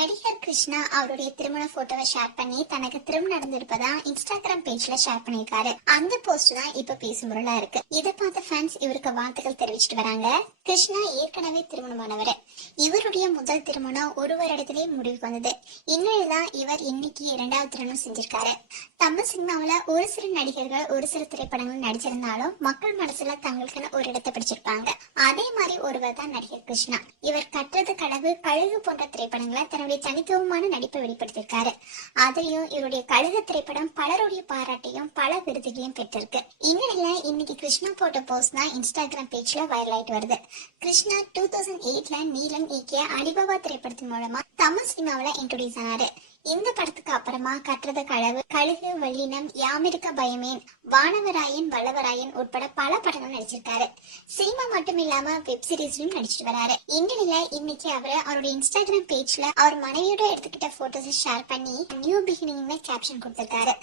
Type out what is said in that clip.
நடிகர் கிருஷ்ணா அவருடைய திருமண போட்டோவை ஷேர் பண்ணி தனக்கு திருமணம் நடந்திருப்பதா இன்ஸ்டாகிராம் பேஜ்ல ஷேர் பண்ணிருக்காரு அந்த போஸ்ட் தான் இப்ப பேசும் பொருளா இருக்கு. இதை பார்த்த ஃபேன்ஸ் இவருக்கு வாழ்த்துக்கள் தெரிவிச்சிட்டு வராங்க. கிருஷ்ணா ஏற்கனவே திருமணமானவர். இவருடைய முதல் திருமணம் ஒரு வருடத்திலே முடிவுக்கு வந்தது. இந்நிலைதான் இவர் இன்னைக்கு இரண்டாவது திருமணம் செஞ்சிருக்காரு. தமிழ் சினிமாவுல ஒரு சில நடிகர்கள் ஒரு சில திரைப்படங்கள் நடிச்சிருந்தாலும் மக்கள் மனசுல தங்களுக்குன்னு ஒரு இடத்தை பிடிச்சிருப்பாங்க. அதே மாதிரி ஒருவர் தான் நடிகர் கிருஷ்ணா. இவர் கற்றது கடவு கழுகு போன்ற திரைப்படங்களை தன்னுடைய தனித்துவமான நடிப்பை வெளிப்படுத்தியிருக்காரு. அதுலயும் இவருடைய கழுகு திரைப்படம் பலருடைய பாராட்டையும் பல விருதுகளையும் பெற்றிருக்கு. இந்நிலையில இன்னைக்கு கிருஷ்ணா போட்ட போஸ்ட் தான் இன்ஸ்டாகிராம் பேஜ்ல வைரல் ஆயிட்டு வருது. கிருஷ்ணா டூ தௌசண்ட் எயிட்ல நீலன் இயக்கிய அலிபாபா திரைப்படத்தின் மூலமா தமிழ் சினிமாவுல இன்ட்ரோடியூஸ் ஆனாரு. இந்த படத்துக்கு அப்புறமா கட்டுறது களவு கழுகு வல்லினம் யாமிருக்க பயமேன் வானவராயன் வல்லவராயன் உட்பட பல படங்கள் நடிச்சிருக்காரு. சினிமா மட்டும் இல்லாம வெப் சீரிஸ்லயும் நடிச்சிட்டு வராரு. இந்நிலையில இன்னைக்கு அவரு அவருடைய இன்ஸ்டாகிராம் பேஜ்ல அவர் மனைவியோட எடுத்துக்கிட்ட போட்டோஸை ஷேர் பண்ணி நியூ பிகினிங்னு கேப்ஷன் கொடுத்திருக்காரு.